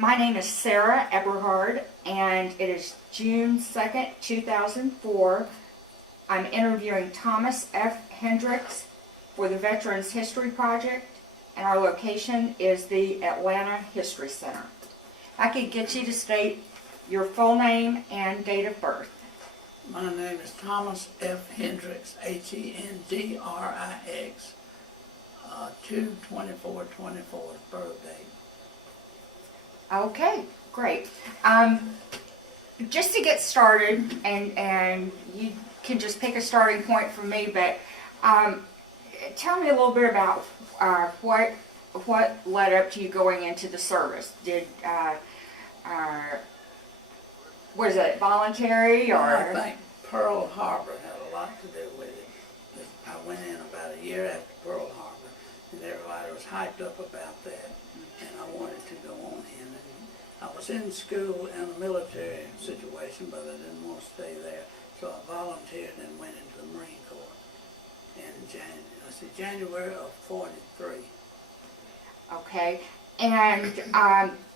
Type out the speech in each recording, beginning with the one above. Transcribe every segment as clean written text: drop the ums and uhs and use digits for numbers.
My name is Sarah Eberhard, and it is June 2nd, 2004. I'm interviewing Thomas F. Hendrix for the Veterans History Project, and our location is the Atlanta History Center. I could get you to state your full name and date of birth. My name is Thomas F. Hendrix, Hendrix, 2/24/24 birth date. Okay, great. Just to get started, and you can just pick a starting point for me, but tell me a little bit about what led up to you going into the service. Was it voluntary, or? I think Pearl Harbor had a lot to do with it. I went in about a year after Pearl Harbor, and everybody was hyped up about that, and I wanted to go on in. And I was in school in a military situation, but I didn't want to stay there, so I volunteered and went into the Marine Corps in January of '43. Okay. And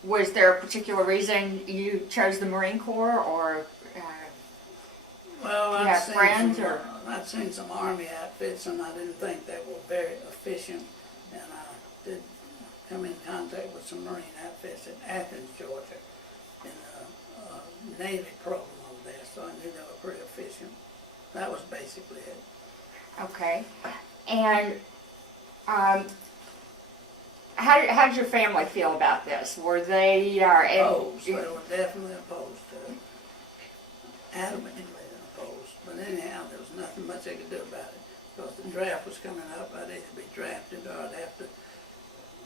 was there a particular reason you chose the Marine Corps, or Well, you have friends, or? I'd seen some Army outfits, and I didn't think they were very efficient, and I did come in contact with some Marine outfits in Athens, Georgia, in a Navy program over there, so I knew they were pretty efficient. That was basically it. Okay. And how did your family feel about this? Were they Opposed. They were definitely opposed to it. Adamantly opposed. But anyhow, there was nothing much they could do about it, because the draft was coming up. I'd either be drafted or I'd have to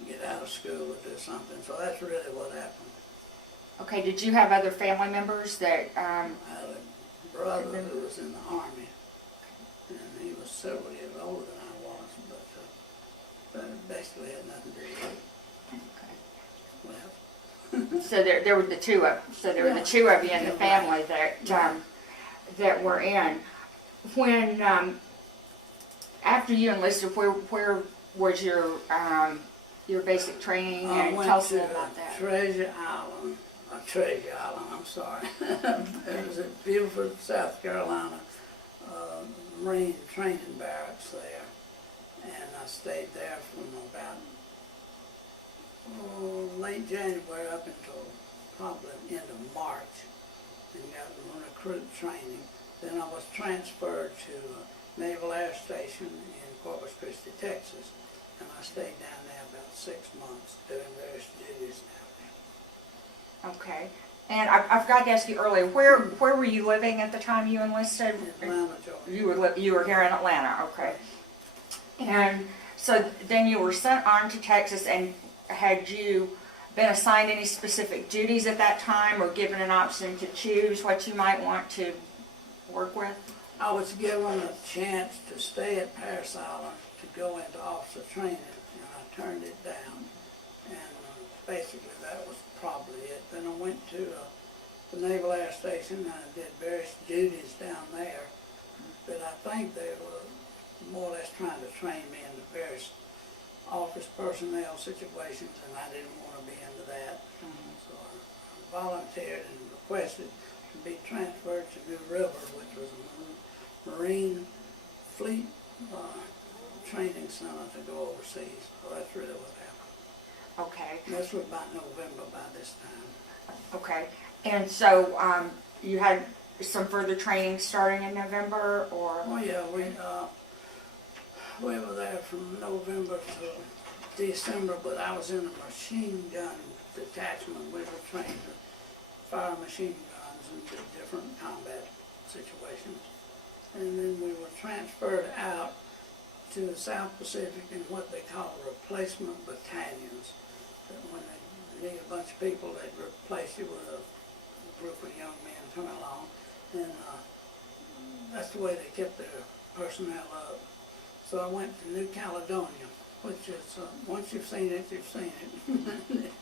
get out of school or do something. So that's really what happened. Okay, did you have other family members that I had a brother who was in the Army, and he was several years older than I was, but that basically had nothing to do with it. Well, so there were the two of you in the family that were in. When after you enlisted, where was your basic training, and tell us a little about that. Treasure Island, I'm sorry. It was at Beaufort, South Carolina, Marine training barracks there, and I stayed there from about late January up until probably the end of March, and got recruit training. Then I was transferred to Naval Air Station in Corpus Christi, Texas, and I stayed down there about 6 months doing various duties down there. Okay. And I forgot to ask you earlier, where were you living at the time you enlisted? Atlanta, Georgia. You were here in Atlanta, okay. And so then you were sent on to Texas, and had you been assigned any specific duties at that time, or given an option to choose what you might want to work with? I was given a chance to stay at Paris Island to go into officer training, and I turned it down, and basically that was probably it. Then I went to the Naval Air Station, and I did various duties down there, but I think they were more or less trying to train me into various office personnel situations, and I didn't want to be into that. So I volunteered and requested to be transferred to New River, which was a Marine Fleet training center to go overseas. So that's really what happened. Okay. And this was about November by this time. Okay. And so you had some further training starting in November, or? Oh yeah, we were there from November to December, but I was in a machine gun detachment. We were trained to fire machine guns and do different combat situations. And then we were transferred out to the South Pacific in what they call replacement battalions. That when they need a bunch of people, they'd replace you with a group of young men coming along. And that's the way they kept their personnel up. So I went to New Caledonia, which is, once you've seen it, you've seen it.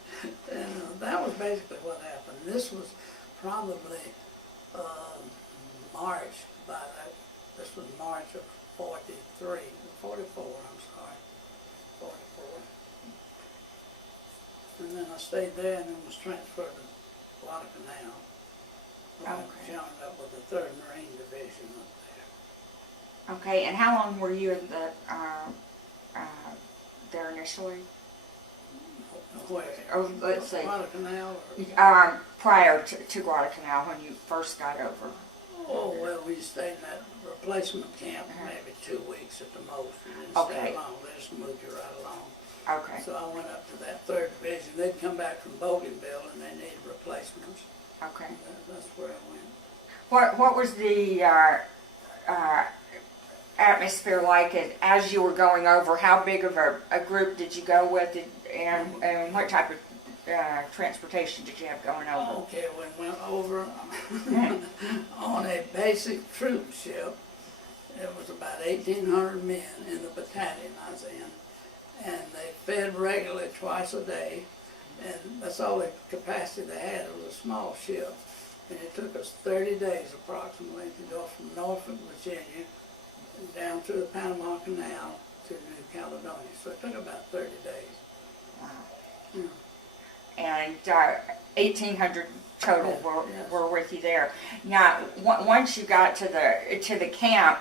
And that was basically what happened. This was probably March, this was March of 44, I'm sorry, 44. And then and I stayed there and then was transferred to Guadalcanal. I Okay. joined up with the 3rd Marine Division up there. Okay, and how long were you in the, there initially? Where? Or let's see, Guadalcanal or? prior to Guadalcanal when you first got over? Oh, well, we stayed in that replacement camp maybe 2 weeks at the most. We didn't Okay. stay long, they just moved you right along. Okay, So I went up to that 3rd Division. They'd come back from Bougainville and they needed replacements. okay. That's where I went. What was the atmosphere like as you were going over? How big of a group did you go with, and what type of transportation did you have going over? Okay, we went over on a basic troop ship. It was about 1,800 men in the battalion I was in. And they fed regularly twice a day. And that's all the capacity they had. It was a small ship. And it took us 30 days approximately to go from Norfolk, Virginia, down through the Panama Canal to New Caledonia. So it took about 30 days. Wow. Yeah. And 1,800 total Yes. were with you there. Now, once you got to the camp,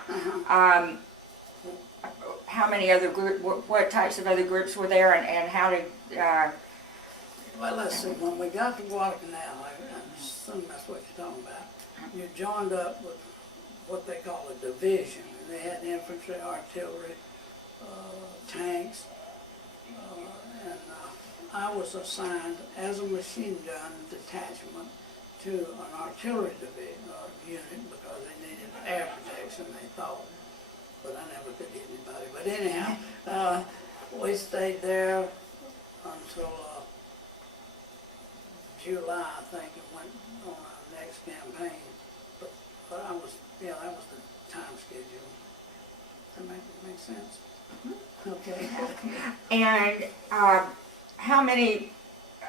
how many other what types of other groups were there, and how did? Well, let's see. When we got to Guadalcanal, I assume that's what you're talking about. You joined up with what they call a division, and they had infantry, artillery, tanks, and I was assigned as a machine gun detachment to an artillery unit because they needed air protection, they thought, but I never could get anybody. But anyhow, we stayed there until July, I think, and went on our next campaign. But that was the time schedule. Does that make sense? Okay. And how many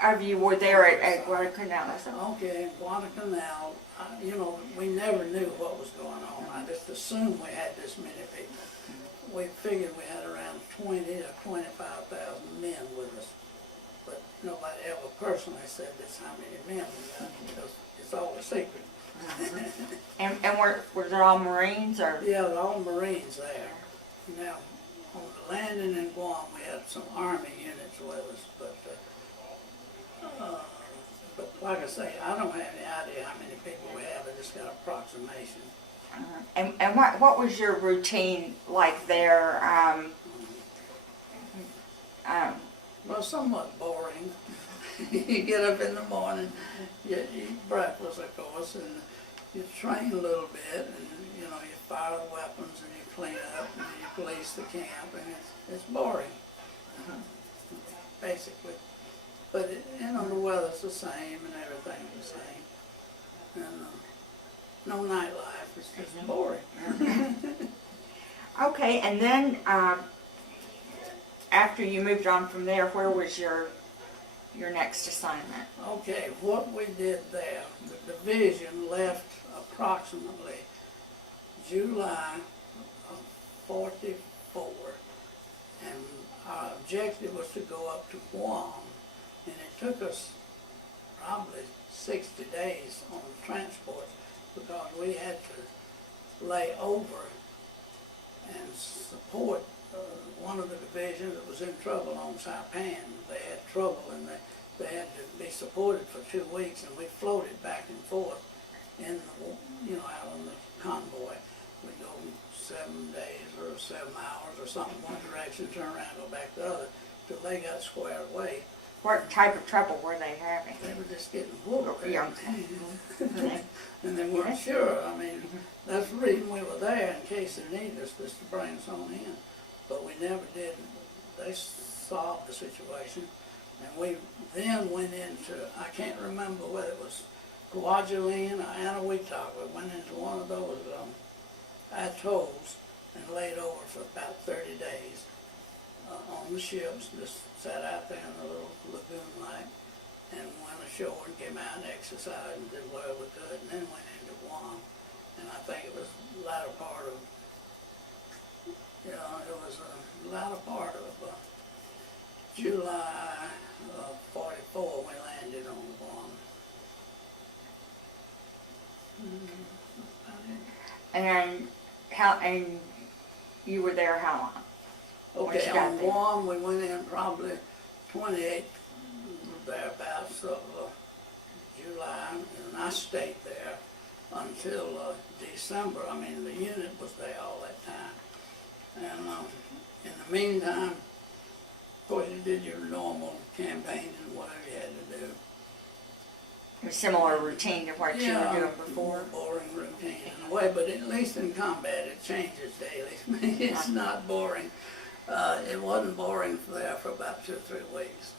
of you were there at Guadalcanal? Okay, in Guadalcanal, we never knew what was going on. I just assumed we had this many people. We figured we had around 20 or 25,000 men with us. But nobody ever personally said that's how many men we got, because it's all a secret. And were there all Marines or? Yeah, they're all Marines there. Now, on the landing in Guam, we had some Army units with us, but like I say, I don't have any idea how many people we have. I just got an approximation. And what was your routine like there? Well, somewhat boring. You get up in the morning, you eat breakfast, of course, and you train a little bit, and you fire the weapons, and you clean up, and you police the camp, and it's boring, basically. But the weather's the same, and everything's the same, and no nightlife. It's just boring. Okay, and then after you moved on from there, where was your next assignment? Okay, what we did there, the division left approximately July of '44, and our objective was to go up to Guam, and it took us probably 60 days on transport because we had to lay over and support one of the divisions that was in trouble on Saipan. They had trouble, and they had to be supported for 2 weeks, and we floated back and forth out on the convoy. We'd go 7 days or 7 hours or something one direction, turn around, go back the other, till they got squared away. What type of trouble were they having? They were just getting whooped. Yeah. And they weren't sure. I mean, that's the reason we were there, in case they needed us, just to bring us on in. But we never did. They solved the situation. And we then went into, I can't remember whether it was Kwajalein or Anahuac. We went into one of those atolls and laid over for about 30 days on the ships, just sat out there in the little lagoon like, and went ashore and came out and exercised and did whatever we could, and then went into Guam. And I think it was the latter part of, July of '44. before we landed on Guam. And you were there how long? Once Okay, you got on there. Guam, we went in probably 28th, thereabouts of July, and I stayed there until December. I mean, the unit was there all that time. And in the meantime, of course, you did your normal campaign and whatever you had to do. A similar routine to what you were doing before? Boring routine in a way, but at least in combat it changes daily. It's not boring. It wasn't boring there for about 2 or 3 weeks.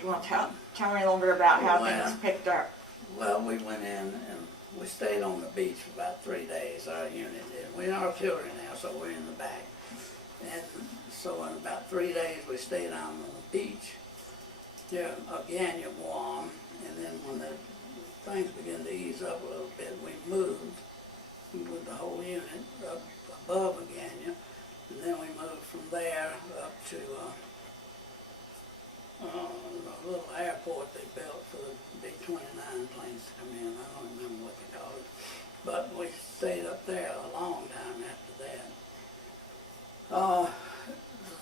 You want to tell me a little bit about how Well, things picked up? Well, we went in and we stayed on the beach for about 3 days, our unit did. We're in artillery now, so we're in the back. And so in about 3 days we stayed on the beach there again, Guam. And then when the things began to ease up a little bit, we moved the whole unit up above Agania. And then we moved from there up to a little airport they built for the B-29 planes to come in. I don't remember what they call it. But we stayed up there a long time after that.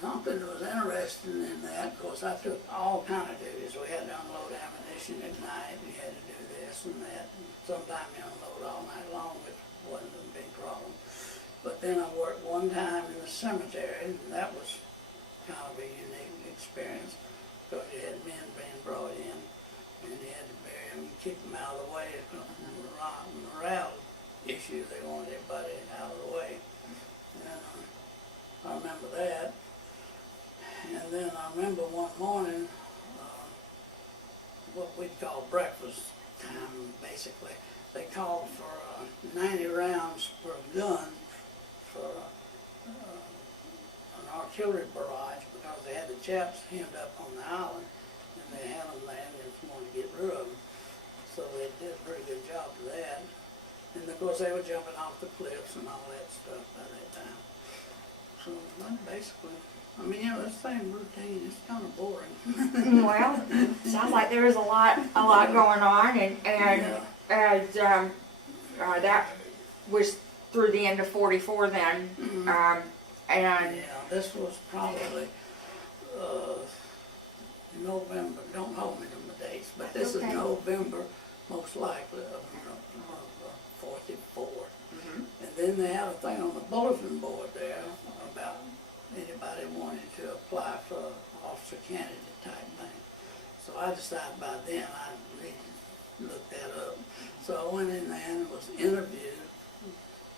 Something that was interesting in that, of course, I took all kind of duties. We had to unload ammunition at night. We had to do this and that. And sometimes you unload all night long, which wasn't a big problem. But then I worked one time in the cemetery, and that was kind of a unique experience because you had men being brought in, and you had to bury them and keep them out of the way. From the morale issue, they wanted everybody out of the way. And I remember that. And then I remember one morning, what we'd call breakfast time, basically. They called for 90 rounds per gun for an artillery barrage because they had the chaps hemmed up on the island and they had them there and they just wanted to get rid of them. So they did a pretty good job of that. And of course they were jumping off the cliffs and all that stuff by that time. So basically, I mean, you know, that same routine, it's kind of boring. Well, sounds like there was a lot going on, and that was through the end of 44 then, and Yeah, this was probably November, don't hold me to my dates, but this is November, most likely, of 44. And then they had a thing on the bulletin board there about anybody wanting to apply for an officer candidate type thing. So I decided by then I needed to look that up. So I went in there and was interviewed,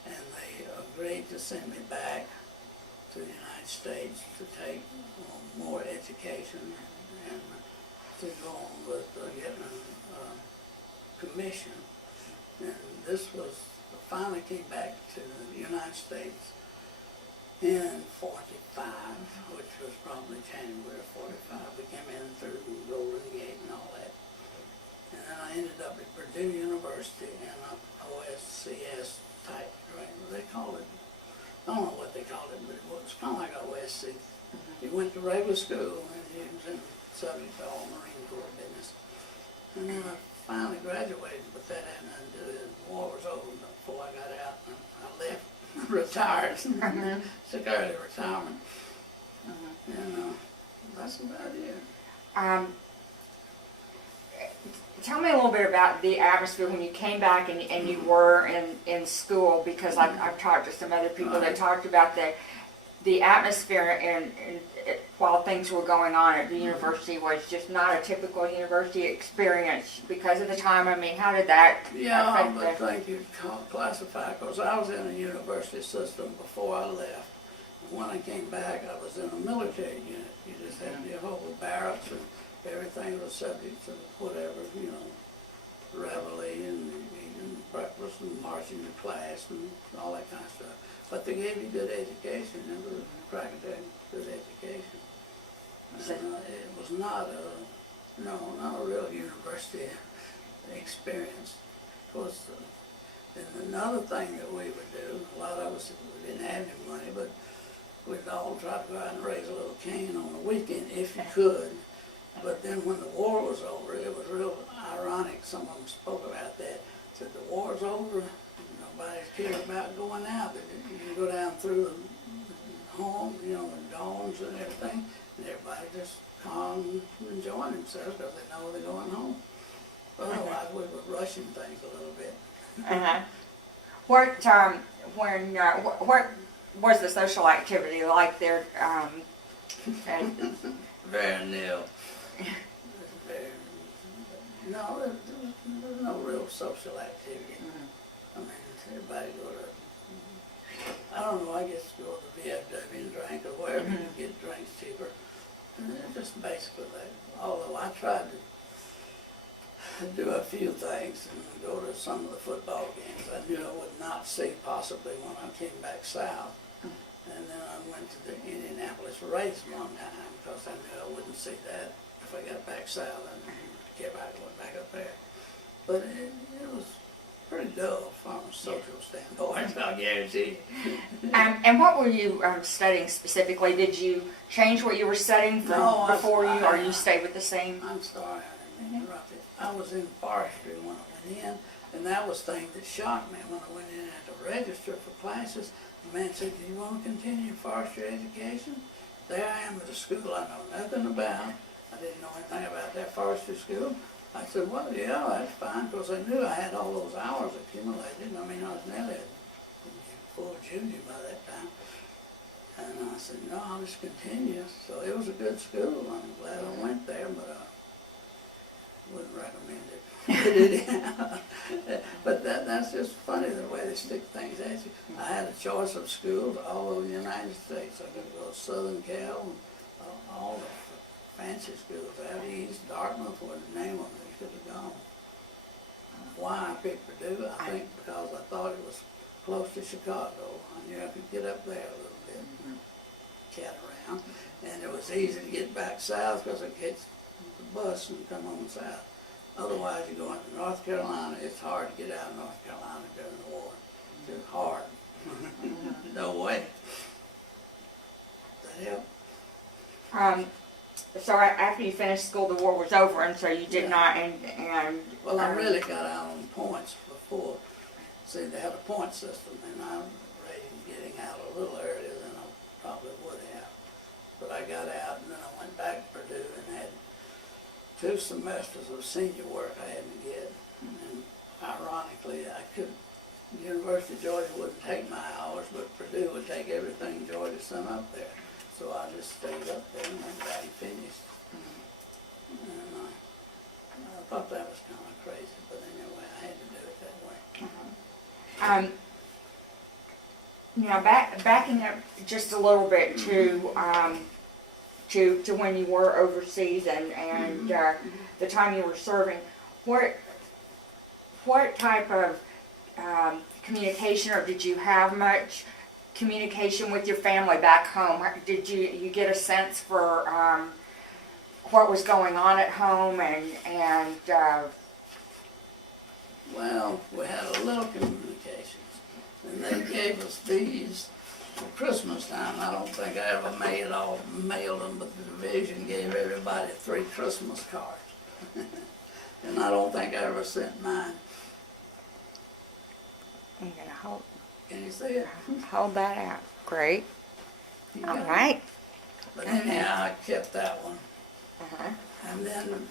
and they agreed to send me back to the United States to take more education and to go on with getting a commission. And this was, finally came back to the United States in 45, which was probably January of 45. We came in through Golden Gate and all that. And then I ended up at Purdue University in an OSCS type training. They called it, I don't know what they called it, but it was kind of like OSC. You went to regular school and you was in subject to all Marine Corps business. And then I finally graduated, but that had nothing to do with it. The war was over before I got out. And I left, retired, took early retirement. And that's about it. Tell me a little bit about the atmosphere when you came back and you were in school, because I've talked to some other people that talked about the atmosphere and while things were going on at the university was just not a typical university experience because of the time. I mean, how did that Yeah, affect but thank you classify, because I was in a university system before I left. When I came back, I was in a military unit. You just had your whole barracks and everything was subject to whatever, you know, reveille and eating breakfast and marching to class and all that kind of stuff. But they gave you good education. It was cracking good education. And, it was not a real university experience. Of course, and another thing that we would do, a lot of us, we didn't have any money, but we'd all try to go out and raise a little cane on the weekend if you could. But then when the war was over, it was real ironic. Some of them spoke about that. Said the war's over, nobody's caring about going out. But you can go down through the home, the dorms and everything, and everybody just calm and enjoying themselves because they know they're going home. Otherwise, we were rushing things a little bit. Uh-huh. What was the social activity like there? And, Very nil. No, there's no real social activity. I mean, everybody go to, I don't know, I guess go to the VFW and drink or wherever you get drinks cheaper. And it's just basically that. Although I tried to do a few things and go to some of the football games I knew I would not see possibly when I came back south. And then I went to the Indianapolis race one time because I knew I wouldn't see that if I got back south and kept going back up there. But it was pretty dull from a social standpoint, I guarantee you. and what were you studying specifically? Did you change what you were studying from before or you stayed with the same? I'm sorry, I didn't mean to interrupt you. I was in forestry when I went in, and that was thing that shocked me when I went in at the register for classes. The man said, "Do you want to continue forestry education?" There I am at a school I know nothing about. I didn't know anything about that forestry school. I said, "Well, yeah, that's fine," because I knew I had all those hours accumulated. I mean, I was nearly full junior by that time. And I said, "No, I'll just continue." So it was a good school. I'm glad I went there, but I wouldn't recommend it. But that's just funny the way they stick things at you. I had a choice of schools all over the United States. I could go to Southern Cal and all the fancy schools out east, Dartmouth, or the name of them, you could have gone. Why I picked Purdue? I think because I thought it was close to Chicago. I knew I could get up there a little bit, cat around, and it was easy to get back south because I could catch the bus and come on south. Otherwise, you go into North Carolina, it's hard to get out of North Carolina during the war. It's just hard. No way. That help? So after you finished school, the war was over, and so you did not. Well, I really got out on points before. See, they had a point system, and I'm ready getting out a little earlier than I probably would have. But I got out, and then I went back to Purdue and had 2 semesters of senior work I had to get. And ironically, the University of Georgia wouldn't take my hours, but Purdue would take everything Georgia sent up there. So I just stayed up there and went back and finished. And I thought that was kind of crazy, but anyway, I had to do it that way. Now backing up just a little bit to when you were overseas and the time you were serving, what type of communication, or did you have much communication with your family back home? Did you get a sense for what was going on at home and Well, we had a little communications, and they gave us these for Christmas time. I don't think I ever mailed them, but the division gave everybody 3 Christmas cards. And I don't think I ever sent mine. I'm gonna hold Can you see it? that out. Great. You All got it? right. But anyhow, I kept that one. And then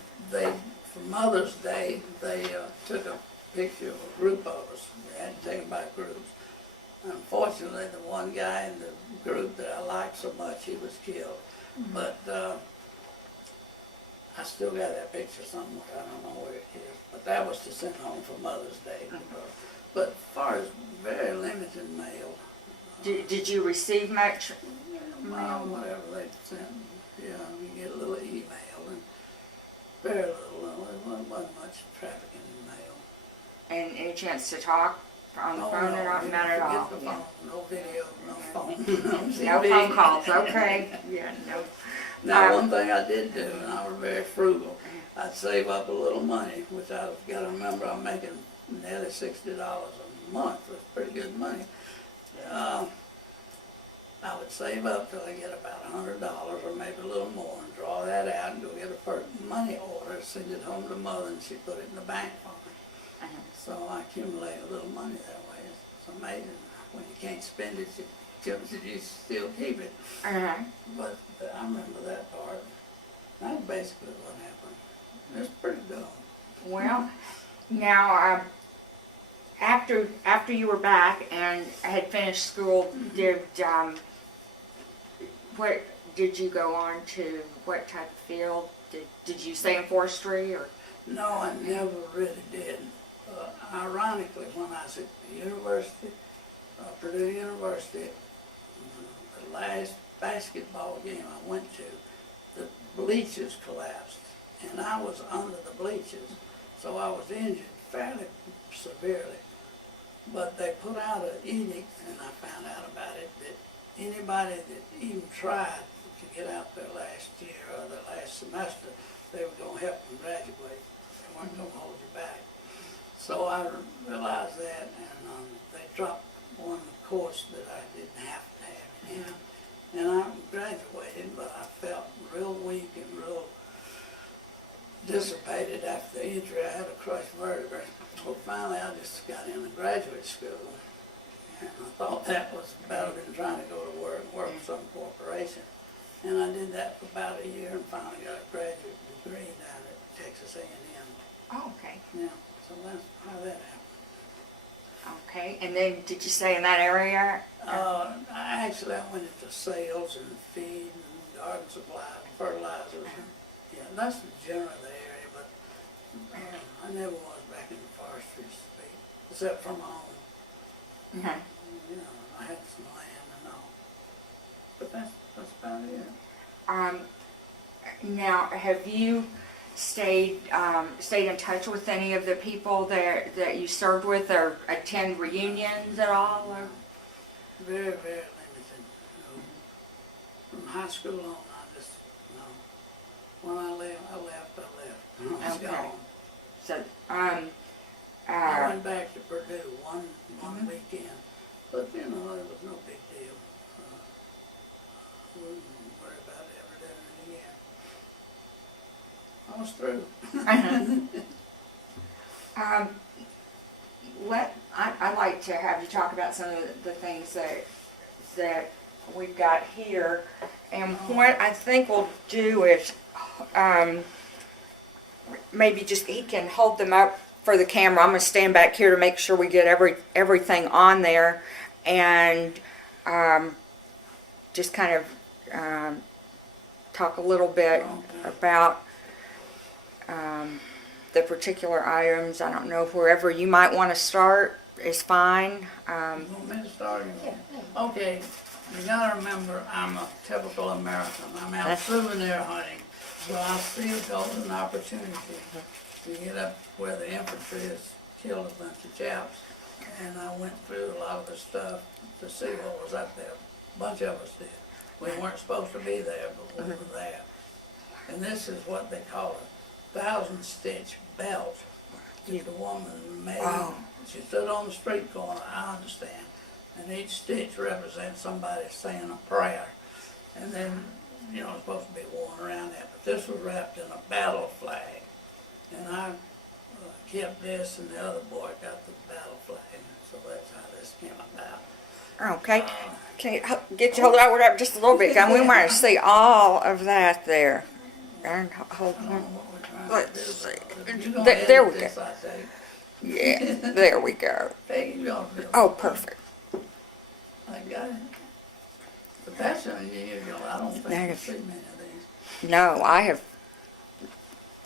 for Mother's Day, they took a picture of a group of us. They had to take them by groups. Unfortunately, the one guy in the group that I liked so much, he was killed. But I still got that picture somewhere. I don't know where it is. But that was to send home for Mother's Day. But as far as very limited mail. Did you receive much? Well, whatever they sent. Yeah, you get a little email and very little. There wasn't much trafficking in mail. And any chance to talk on the phone or not? Not at all. Forget the phone. No video, no phone. No phone calls. Okay. Yeah. No. Now, one thing I did do, and I was very frugal, I'd save up a little money, which I've got to remember I'm making nearly $60 a month. That's pretty good money. I would save up till I get about $100 or maybe a little more and draw that out and go get a money order, send it home to Mother, and she put it in the bank for me. Uh-huh. So I accumulate a little money that way. It's amazing. When you can't spend it, you still keep it. Uh-huh. But I remember that part. That's basically what happened. It's pretty dull. Well, now, after you were back and had finished school, what did you go on to? What type of field? Did you stay in forestry or? No, I never really did. Ironically, when I was at the university, Purdue University, the last basketball game I went to, the bleachers collapsed, and I was under the bleachers, so I was injured fairly severely. But they put out an edict, and I found out about it, that anybody that even tried to get out there last year or the last semester, they were going to help them graduate. They weren't going to hold you back. So I realized that, and they dropped one course that I didn't have to have in. And I graduated, but I felt real weak and real dissipated after the injury. I had a crushed vertebrae. Well, finally I just got into graduate school. And I thought that was better than trying to go to work for some corporation. And I did that for about a year and finally got a graduate degree down at Texas A&M. Oh, okay. Yeah, so that's how that happened. Okay, and then did you stay in that area? I went into sales and feed and garden supplies and fertilizers. And, yeah, that's generally the area, but I never was back in the forestry speak, except for my own. Mm-hmm. You know, I had some land and all. But that's about it. Now, have you stayed in touch with any of the people that you served with, or attend reunions at all? Or? Very, very limited. You know, from high school on, I just, you know, when I left. I was Okay. gone. So, I went back to Purdue one weekend, but you know, it was no big deal. Wouldn't worry about it ever doing it again. I was through. I'd like to have you talk about some of the things that we've got here, and what I think we'll do is maybe just he can hold them up for the camera. I'm going to stand back here to make sure we get everything on there, and just kind of talk a little bit about the particular items. I don't know, wherever you might want to start is fine. You want me to start? Okay, you gotta remember, I'm a typical American. I'm out souvenir hunting, so I see a golden opportunity to get up where the infantry has killed a bunch of chaps. And I went through a lot of the stuff to see what was up there. A bunch of us did. We weren't supposed to be there, but we were there. And this is what they call a 1,000-stitch belt that the woman made. She stood on the street corner, I understand, and each stitch represents somebody saying a prayer. And then, you know, it's supposed to be worn around that, but this was wrapped in a battle flag. And I kept this, and the other boy got the battle flag, so that's how this came about. Okay. Can you get your hold it up just a little bit? We want to see all of that there. And hold on. Let's see. There we go. Yeah, there we go. Oh, perfect. I got it. But that's unusual. I don't think you see many of these. No, I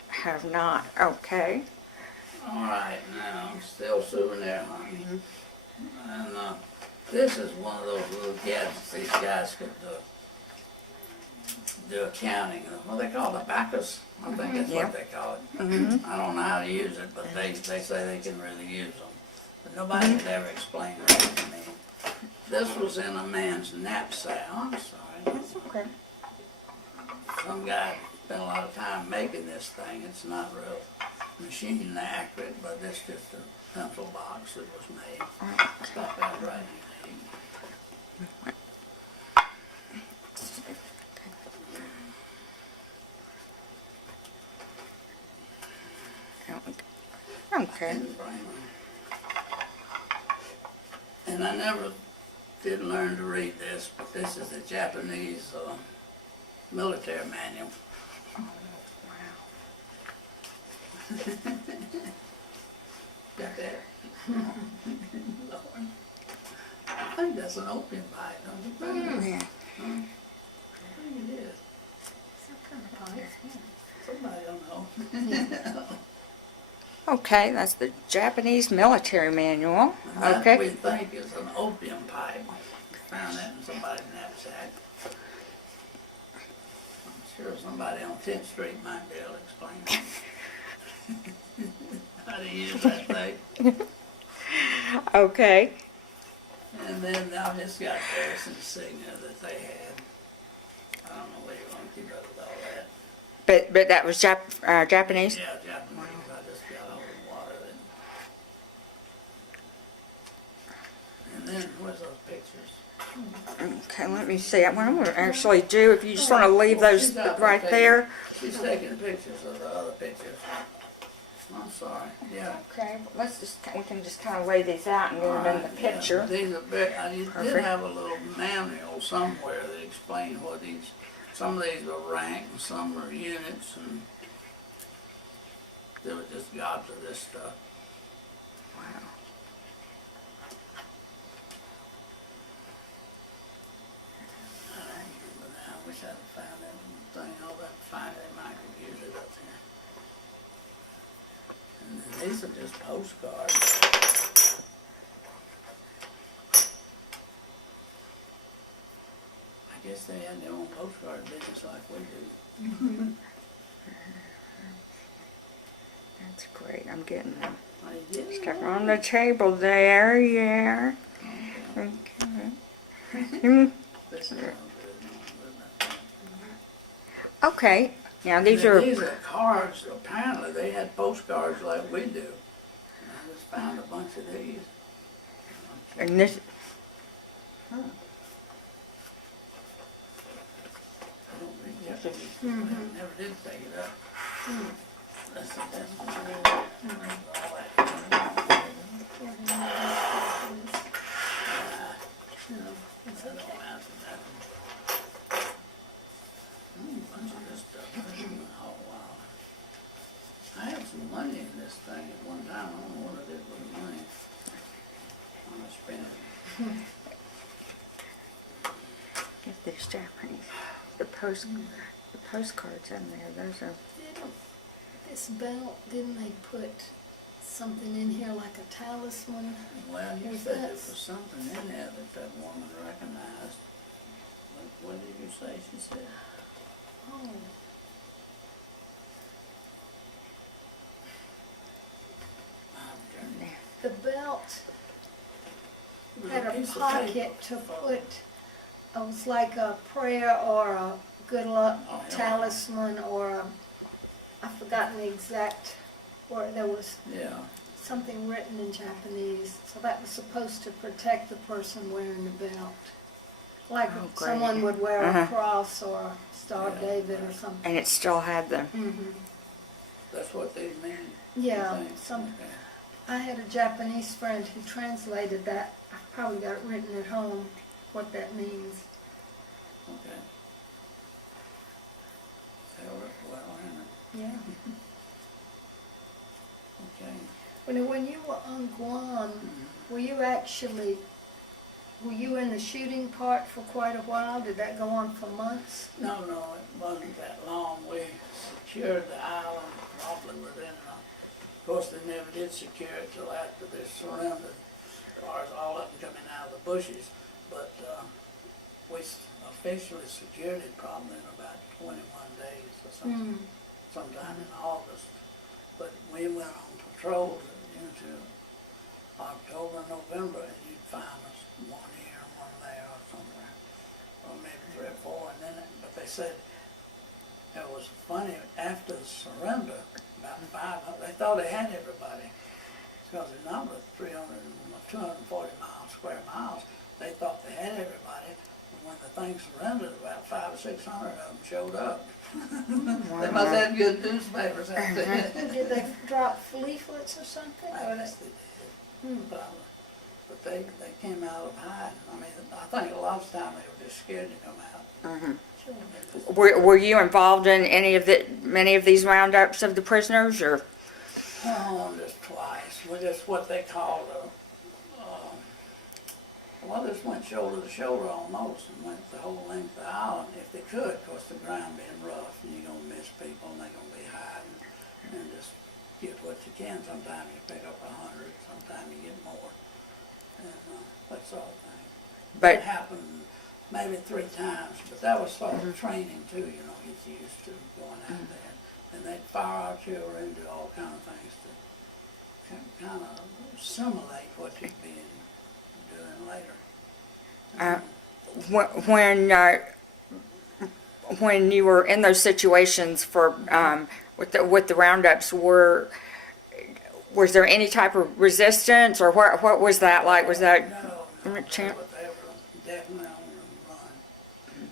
have not. Okay. All right, now I'm still souvenir hunting. And this is one of those little gadgets these guys could do accounting. What they call the backers. I think that's what they call it. I don't know how to use it, but they say they can really use them. But nobody could ever explain that to me. This was in a man's knapsack. Oh, I'm sorry. That's okay. Some guy spent a lot of time making this thing. It's not real machine accurate, but it's just a pencil box that was made. Stuff that writing made. Okay. didn't bring them. And I never did learn to read this, but this is the Japanese military manual. Got that? Lord. I think that's an opium pipe, don't you think? Yeah. Huh? I think it is. Somebody don't know. Okay, that's the Japanese military manual. That Okay. we think is an opium pipe. Found that in somebody's knapsack. I'm sure somebody on 10th Street might be able to explain it. How to use that thing. Okay. And then I just got this insignia that they had. I don't know where you want to keep up with all that. But that was Japanese? Yeah, Japanese. I just got all the water and then where's those pictures? Okay, let me see. What I'm going to actually do, if you just want to leave those She's out right taking- there. She's taking pictures of the other pictures. I'm sorry, yeah. Okay, let's just, we can just kind of lay these out and get them in the Alright, yeah. picture. These are very, I did Perfect. have a little manual somewhere that explained what each, some of these were ranked and some were units and there were just gobs of this stuff. Wow. I don't remember now. I wish I'd found that thing. I'll have to find it in my computer up there. And then these are just postcards. I guess they had their own postcard business like we do. That's great. I'm getting them. I did. Stuff on the table there, yeah. Okay. Mm, This is no good. okay. Now These these are, are cards. Apparently they had postcards like we do. And I just found a bunch of these. and this, I don't read Japanese. I never did take it up. That's all that. That don't amount to nothing. Bunch of this stuff. Oh, wow. I had some money in this thing at one time. I don't know what I did with the money. I'm gonna spend it. get these Japanese, the postcards in there. Those are, Didn't this belt, didn't they put something in here like a talisman? Well, you Was said there that- was something in there that woman recognized. What did you say she said? Oh, there. the belt had a Piece of pocket paper. to put, it was like a prayer or a good luck Oh, yeah. talisman or a, I've forgotten the exact word, there was Yeah. something written in Japanese, so that was supposed to protect the person wearing the belt. Like Oh, if great. someone would wear Uh-huh. a cross or a Star of Yeah. David or something. and it still had the, That's what they mean. Yeah, you think? some, Okay. I had a Japanese friend who translated that. I've probably got it written at home, what that means. Okay. Well, Yeah. okay. When you were on Guam, were you actually, were you in the shooting part for quite a while? Did that go on for months? No, it wasn't that long. We secured the island probably within, of course, they never did secure it till after they surrendered, as far as all of them coming out of the bushes. But we officially secured it probably in about 21 days or something, sometime in August. But we went on patrols into October, November, and you'd find us one here, one there, or somewhere, or maybe 3 or 4. And then, but they said it was funny after the surrender, about 500. They thought they had everybody because the number 240 miles, square miles. They thought they had everybody. when the thing surrendered, about 500 or 600 of them showed up. They must have good newspapers out there. Did they drop leaflets or something? I Or guess they did, probably. But they came out of hiding. I mean, I think a lot of time they were just scared to come out. Sure. Were you involved in many of these roundups of the prisoners, or? Oh, just twice. Well, just what they called well, just went shoulder to shoulder almost and went the whole length of the island if they could. Of course, the ground being rough and you're going to miss people and they're going to be hiding and just get what you can. Sometimes you pick up 100, sometimes you get more. And that sort of thing. But It happened maybe 3 times, but that was sort of training too, you know, get used to going out there. And they'd fire artillery and do all kind of things to kind of simulate what you'd be doing later. when you were in those situations for with the roundups, was there any type of resistance, or what was that like? Was that No, they were definitely on the run.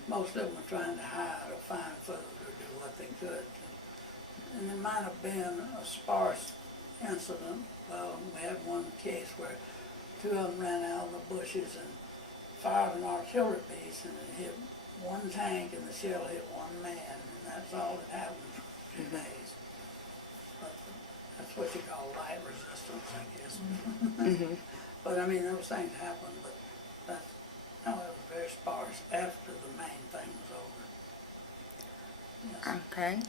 Most of them were trying to hide or find food or do what they could. And there might have been a sparse incident. We had one case where 2 of them ran out of the bushes and fired an artillery piece, and it hit one tank and the shell hit one man, and that's all that happened for 2 days. But that's what you call light resistance, I guess. But I mean, those things happen, but it was very sparse after the main thing was over. Yes. okay?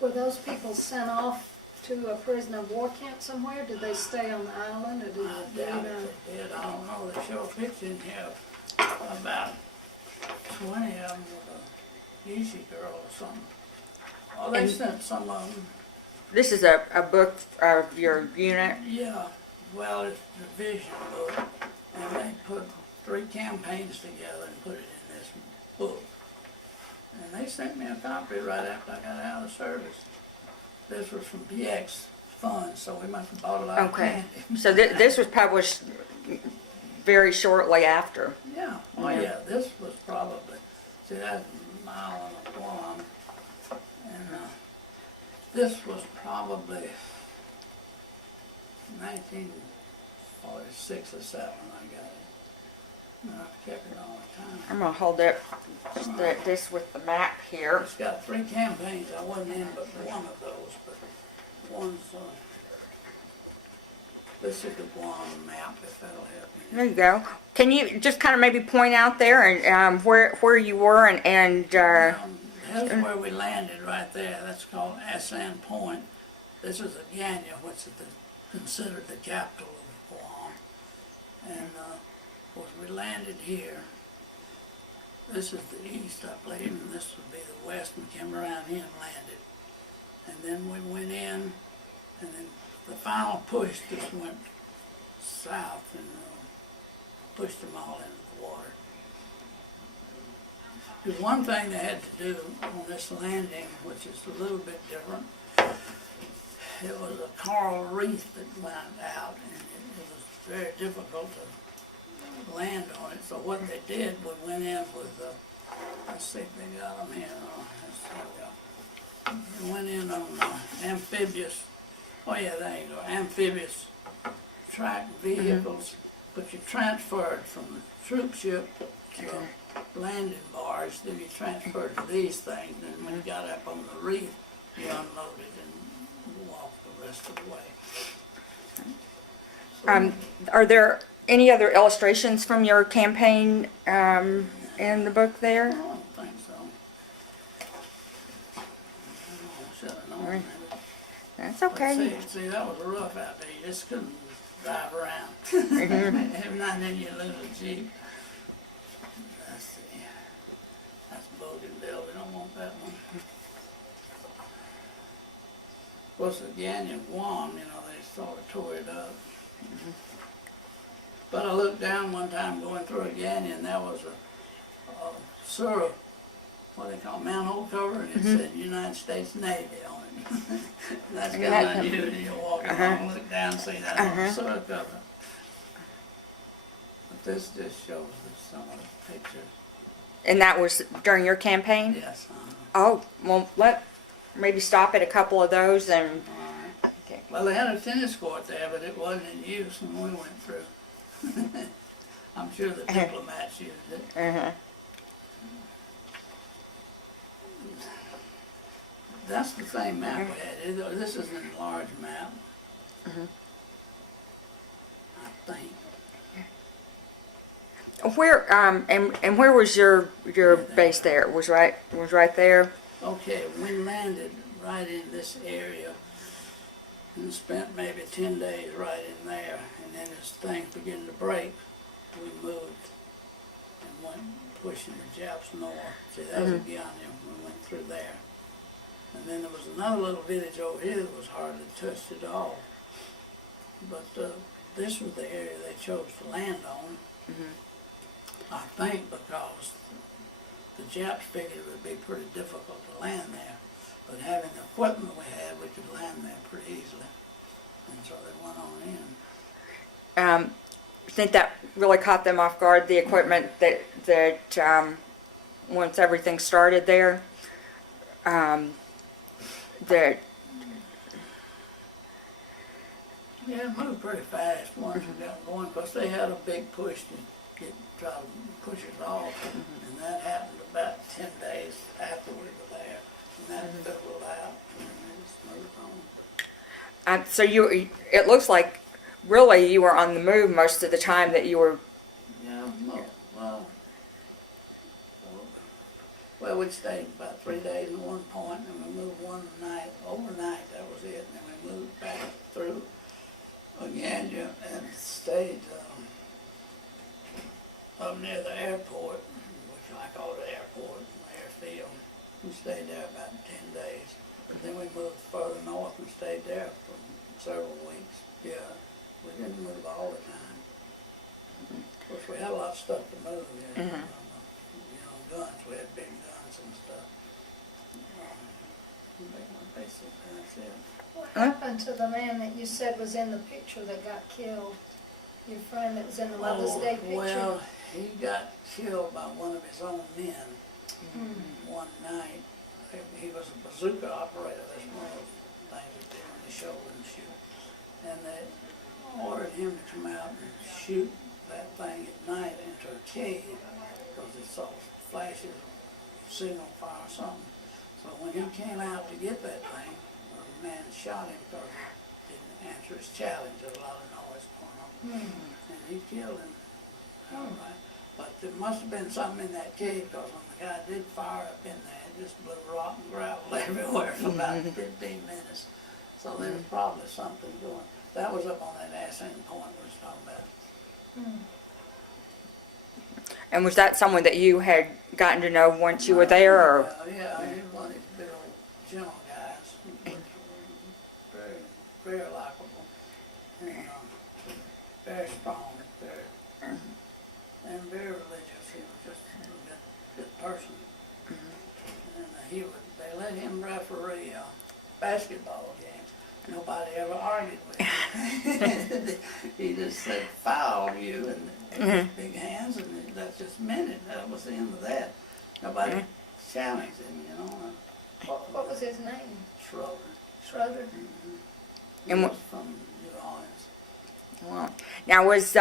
Were those people sent off to a prisoner of war camp somewhere? Did they stay on the island, or did I they? doubt if they did. I don't know. They show a picture in here of about 20 of them with a Yeezy girl or something. Well, they sent some of them. This is a book of your unit. Yeah, well, it's the vision book, and they put 3 campaigns together and put it in this book. And they sent me a copy right after I got out of service. This was from PX funds, so we must have bought a lot of Okay, candy. so this was published very shortly after. Yeah, oh yeah, this was probably, see, that's a mile and a Guam, and this was probably 1946 or 7, I got it. And I've kept it all the time. I'm gonna hold up this with the map here. It's got 3 campaigns, I wasn't in but one of those, but one's, this is the Guam map, if that'll help you. There you go. Can you just kind of maybe point out there and where you were and That's where we landed right there. That's called Asan Point. This is Agana, which is considered the capital of Guam. And of course we landed here. This is the east, I believe, and this would be the west, and came around here and landed. And then we went in, and then the final push just went south and pushed them all into the water. There's one thing they had to do on this landing, which is a little bit different. It was a coral reef that went out, and it was very difficult to land on it. So what they did, we went in with, let's see if they got them here. We went in on amphibious, oh yeah, there you go, amphibious track vehicles, but you transferred from the troop ship to the landing barge, then you transferred to these things, and when you got up on the reef, you unloaded and walked the rest of the way. So, are there any other illustrations from your campaign in the book I there? don't think so. Should have known maybe. That's But okay. see, that was rough out there. You just couldn't drive around. Every now and then you lose a Jeep. That's Bougainville. We don't want that one. Of course, again in Guam, you know, they sort of tore it up. But I looked down one time going through again, and there was a syrup, what they call manhole cover, and it said United States Navy on it. That's kind of unusual. You walk along, look down, see that on the syrup cover. But this just shows some of the pictures. And that was during your campaign? Yes, Oh, well, maybe stop at a couple of those and, all right. okay. Well, they had a tennis court there, but it wasn't in use when we went through. I'm sure the diplomats used it. Uh-huh. That's the same map we had. This is an enlarged map. Mhm. I think. Where, and where was your base there? Was right there? Okay, we landed right in this area and spent maybe 10 days right in there. And then as things began to break, we moved and went pushing the Japs north. See, that was Guyana. We went through there. And then there was another little village over here that was hardly touched at all. But this was the area they chose to land on. I think because the Japs figured it would be pretty difficult to land there. But having the equipment we had, we could land there pretty easily. And so they went on in. I think that really caught them off guard, the equipment that once everything started there, that, Yeah, it moved pretty fast once we got going, because they had a big push to try to push us off. And that happened about 10 days after we were there. And that fizzled out, and then they just moved on. so it looks like really you were on the move most of the time that you were, Yeah, well, we stayed about 3 days in one point, and we moved one night, overnight, that was it, and then we moved back through again, and stayed up near the airport, which I call the airport, the airfield. We stayed there about 10 days, and then we moved further north and stayed there for several weeks. Yeah, we didn't move all the time. Of course, we had a lot of stuff to move, guns, we had big guns and stuff. Basically, that's it. What happened to the man that you said was in the picture that got killed? Your friend that was in the Mother's Day picture? Well, he got killed by one of his own men one night. He was a bazooka operator. That's one of the things they did on the show and shoot. And they ordered him to come out and shoot that thing at night into a cave because they saw flashes of signal fire or something. So when he came out to get that thing, the man shot him because he didn't answer his challenge. There was a lot of noise going on. And he killed him outright. But there must have been something in that cave, because when the guy did fire up in there, it just blew rock and gravel everywhere for about 15 minutes. So there was probably something going. That was up on that Ascent Point we was talking about. and was that someone that you had gotten to know once you were there, or? Yeah, he was one of these big old gentle guys. Very, very likable. And very strong, and very religious. He was just a good person. And they let him referee basketball games. Nobody ever argued with him. He just said, foul you, and his big hands, and that's just meant it. That was the end of that. Nobody challenged him, What was his name? Schroeder? He And was from New Orleans. Well, now was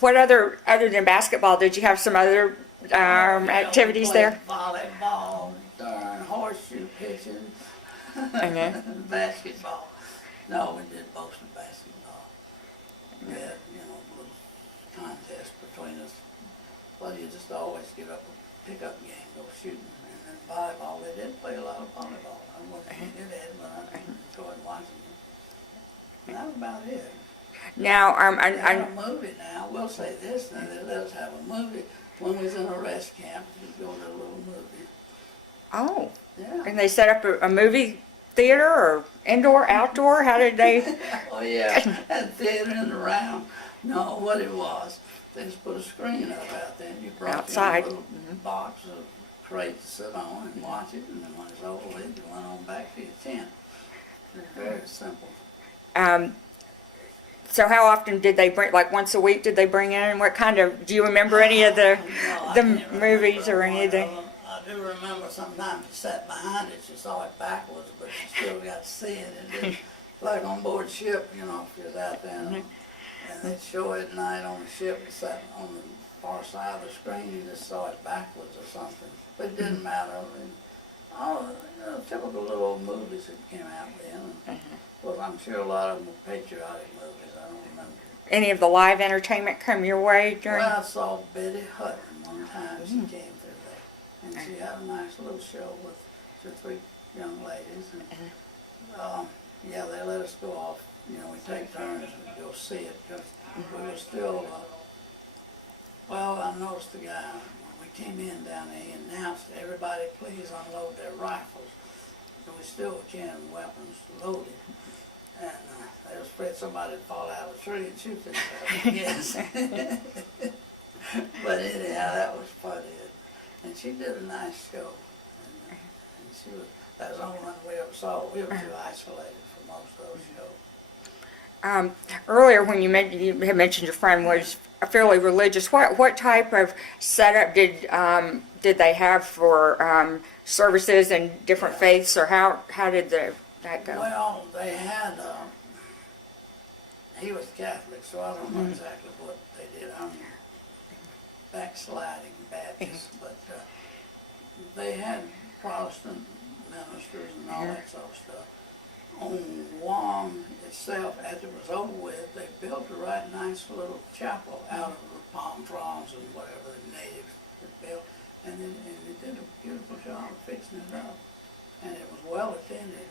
what other than basketball? Did you have some other activities We there? played volleyball, darn horseshoe pitching, basketball. No, we did most of basketball. We had, little contests between us. Well, you just always get up a pickup game, go shooting. And then volleyball, they did play a lot of volleyball. I wasn't good at it, but I enjoyed watching it. And that was about it. Now, They have a movie now. We'll say this, now they let us have a movie. When we was in a rest camp, we'd go to a little movie. oh, Yeah. and they set up a movie theater or indoor, outdoor? How did they? Oh yeah, and theater and around. No, what it was, they just put a screen up out there, and you brought Outside. your little box of crate to sit on and watch it, and then when it's over with, you went on back to your tent. It's very simple. So how often did they bring, like once a week did they bring in? What kind of, do you remember any of the No, I the can't movies or remember anything? one of them. I do remember sometimes you sat behind it, you saw it backwards, but you still got to see it. It didn't, like on board ship, you know, if you was out there and they'd show it at night on the ship, you sat on the far side of the screen, you just saw it backwards or something. But it didn't matter. I mean, all typical little old movies that came out then. Well, I'm sure a lot of them were patriotic movies. I don't remember. Any of the live entertainment come your way during? Well, I saw Betty Hutton one time. She came through there, and she had a nice little show with two or three young ladies. And yeah, they let us go off. You know, we take turns and go see it because we were still. Well, I noticed the guy when we came in down there. He announced, "Everybody, please unload their rifles." And we still were carrying weapons loaded. And they was afraid somebody would fall out of a tree and shoot themselves, yes. But anyhow, that was funny. And she did a nice show. And she was, that was the only one we ever saw. We were too isolated for most of those shows. Earlier when you had mentioned your friend was fairly religious, what type of setup did they have for services and different faiths, or how did that go? Well, they had, he was Catholic, so I don't know exactly what they did. I'm backsliding Baptist, but they had Protestant ministers and all that sort of stuff. On Guam itself, after it was over with, they built a right nice little chapel out of the palm fronds and whatever the natives had built, and they did a beautiful job of fixing it up, and it was well attended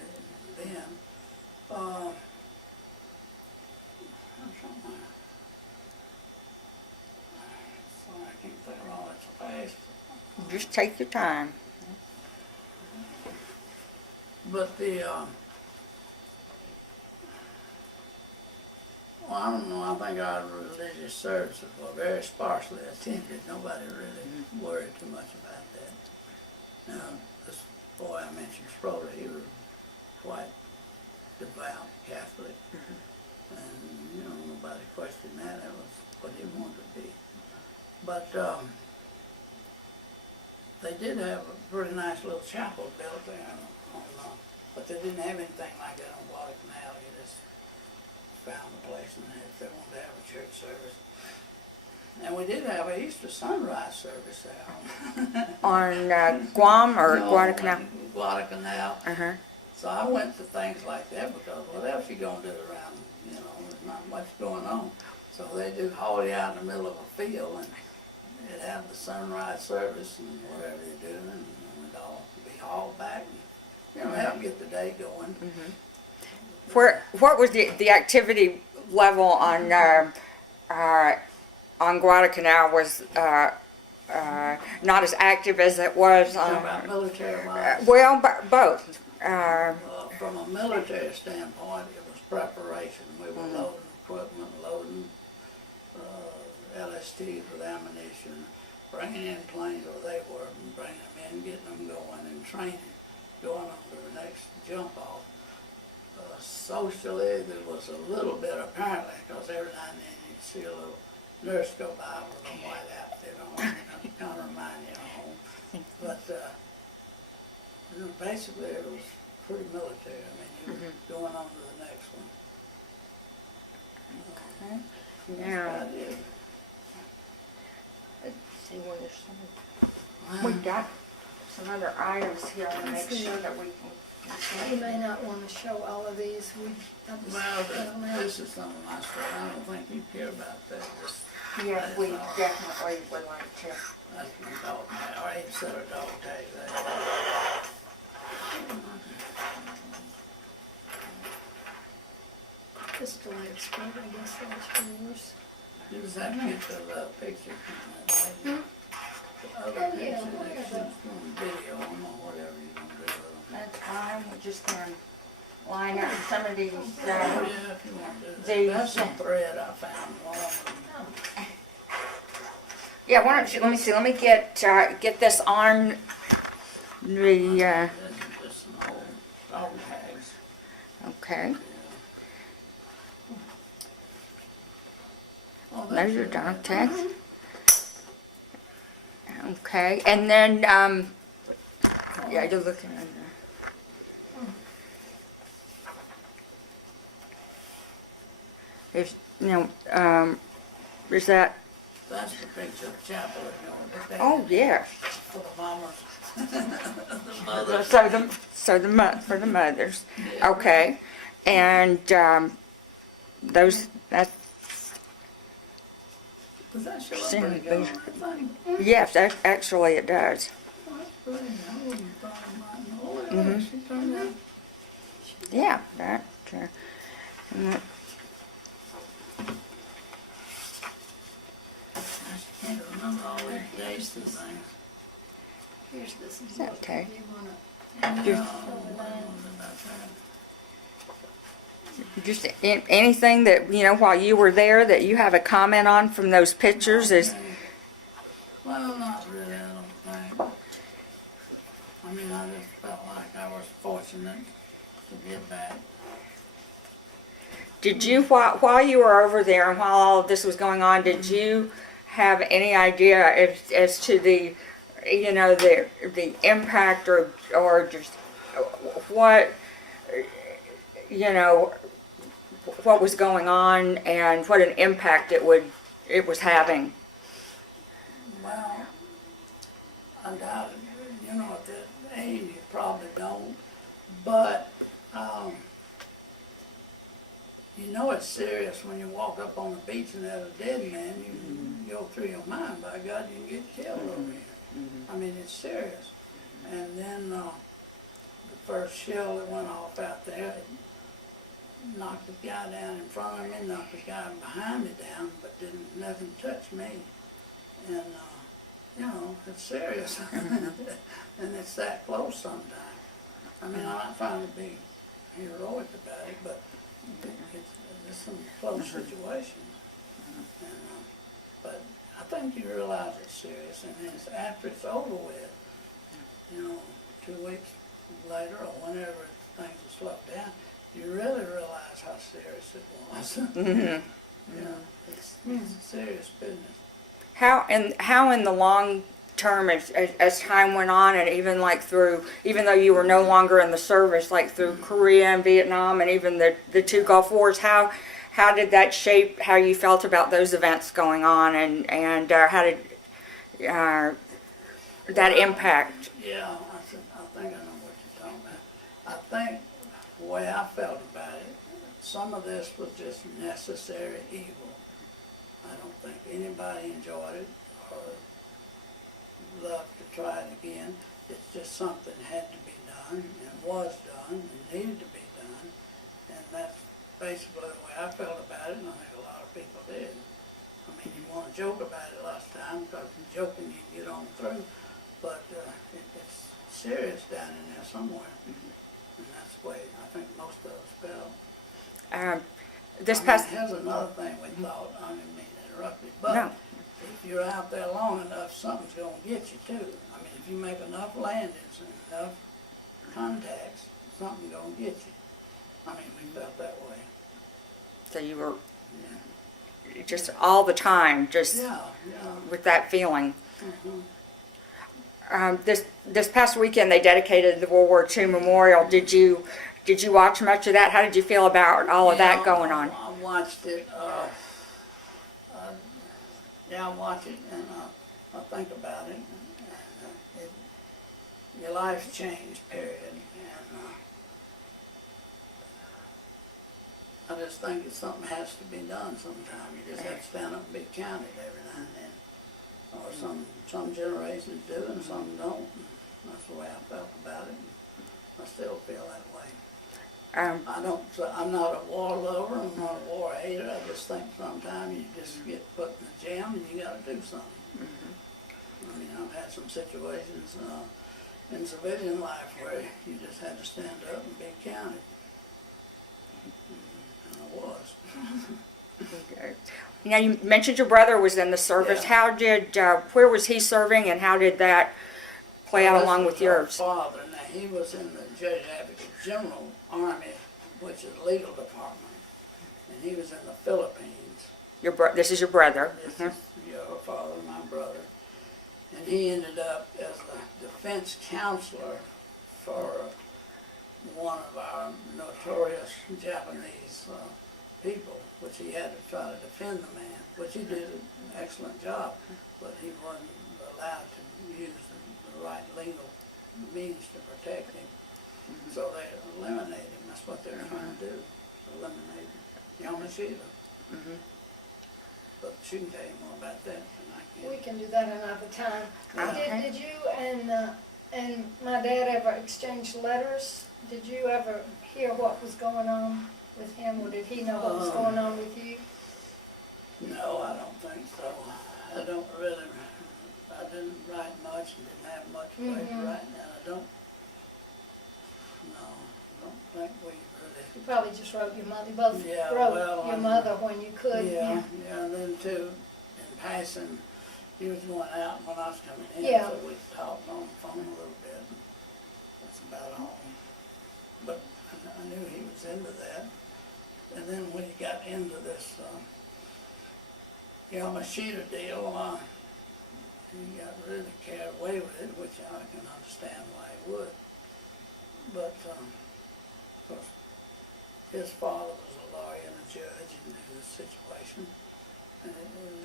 then. I'm trying to, sorry, I can't think of all that fast. Just take your time. But well, I don't know, I think our religious services were very sparsely attended. Nobody really worried too much about that. Now, this boy I mentioned, Sproler, he was quite devout Catholic. And, you know, nobody questioned that. That was what he wanted to be. But they did have a pretty nice little chapel built there but they didn't have anything like that on Guadalcanal. You just found a place and if they wanted to have a church service. And we did have an Easter sunrise service there. On Guam or No, Guadalcanal? Guadalcanal. Uh-huh. So I went to things like that because what else you gonna do around, you know, there's not much going on. So they do haul you out in the middle of a field and they'd have the sunrise service and whatever they do and we'd all be hauled back and, you know, help get the day going. What was the activity level on Guadalcanal? Was not as active as it was Talk about military wise. well, both. From a military standpoint, it was preparation. We were loading equipment, loading LSTs with ammunition, bringing in planes where they were, and bringing them in, getting them going, and training, going on to the next jump off. Socially, there was a little bit apparently, because every now and then you'd see a little nurse go by with a white outfit on, and kind of remind you of home. But you know, basically, it was pretty military. I mean, you were going on to the next one. Okay. Now, let's see where there's some. We got some other items here. I want to make sure that we can. You may not want to show all of these. I just Well, don't know. this is some of my stuff. I don't think you care about that. Yeah, we definitely would like to. That's my dog tag, or 8 set of dog tags. Pistol expert, I guess that's yours. You just have to get the picture. The other Oh, yeah, picture, whatever. they should video them or whatever you're going to do with them. That's fine. We're just going to line up some of these. Oh, yeah, if you want to do that. These- That's some thread I found. One of them. Yeah, why don't you, let me see, let me get this on the, This is just some old dog tags. okay. Oh, No, that's you're good. done, okay. Okay, and then, yeah, you're looking at that. If, you know, is that, That's the picture of the chapel, if you want to put that oh, in yeah. for the mamas. The mothers. For the mothers, Yeah. okay, and, that's, Does that show up Send pretty me good on these. that thing? yes, actually it does. Oh, that's pretty. I wouldn't have thought it might. Oh, look at Mhm. that. She turned out. Yeah, that, and that, I can't remember all these dates and things. Here's this Is book. that okay? You wanna, Yeah, what was it about that? just anything that, you know, while you were there that you have a comment on from those pictures is, Okay. Well, not really, I don't think. I mean, I just felt like I was fortunate to get back. did you, while you were over there and while all of this was going on, did you have any idea as to the, you know, the impact or just what, you know, what was going on and what an impact it was having? Well, undoubtedly, you know, at that age, you probably don't, but, you know it's serious when you walk up on the beach and there's a dead man, you go through your mind, by God, you can get killed over here. I mean, it's serious. And then, the first shell that went off out there, it knocked the guy down in front of me, knocked the guy behind me down, but nothing touched me. And, you know, it's serious. And it's that close sometimes. I mean, I'm not trying to be heroic about it, but it's some close situations. And, but I think you realize it's serious, and then after it's over with, you know, 2 weeks later or whenever things are slowed down, you really realize how serious it was. You know, it's serious business. How in the long term, as time went on, and even like through, even though you were no longer in the service, like through Korea and Vietnam, and even the two Gulf Wars, how did that shape how you felt about those events going on, and how did that impact? Yeah, I think I know what you're talking about. I think the way I felt about it, some of this was just necessary evil. I don't think anybody enjoyed it or loved to try it again. It's just something had to be done and was done and needed to be done. And that's basically the way I felt about it, and I think a lot of people did. I mean, you want to joke about it last time because joking you can get on through, but it's serious down in there somewhere. And that's the way I think most of us felt. This past Here's another thing we thought, I didn't mean to interrupt you, but No. if you're out there long enough, something's gonna get you too. I mean, if you make enough landings and enough contacts, something's gonna get you. I mean, we felt that way. so you were Yeah, just all the time, just yeah. with that feeling. Mhm. This past weekend they dedicated the World War II Memorial. Did you watch much of that? How did you feel about all of that going on? I watched it, yeah, I watch it and I think about it. Your life's changed, period. And I just think that something has to be done sometime. You just have to stand up and be counted every now and then. Or some generations do and some don't. And that's the way I felt about it. I still feel that way. I'm not a war lover, I'm not a war hater. I just think sometimes you just get put in a jam and you gotta do something. I mean, I've had some situations in civilian life where you just had to stand up and be counted. And I was. Now you mentioned your brother was in the service. Yeah. How did where was he serving, and how did that play out This along was with our yours? father, now he was in the Judge Advocate General Army, which is legal department, and he was in the Philippines. This is your brother. This is your father, my brother. And he ended up as a defense counselor for one of our notorious Japanese people, which he had to try to defend the man, which he did an excellent job, but he wasn't allowed to use the right legal means to protect him. So they eliminated him. That's what they're trying to do, eliminate Yamashita. But she can tell you more about that than I can. We can do that another time. Okay. Did you and my dad ever exchange letters? Did you ever hear what was going on with him, or did he know what was going on with you? No, I don't think so. I didn't write much and didn't have much way to write now. I don't think we really. You probably just wrote your mother. You both Yeah, wrote well, your mother when you could. Yeah, and then too, in passing, he was going out when I was coming in, Yeah. so we talked on the phone a little bit. That's about all. But I knew he was into that. And then when he got into this Yamashita deal, he got really carried away with it, which I can understand why he would. But, of course, his father was a lawyer and a judge and knew the situation, and it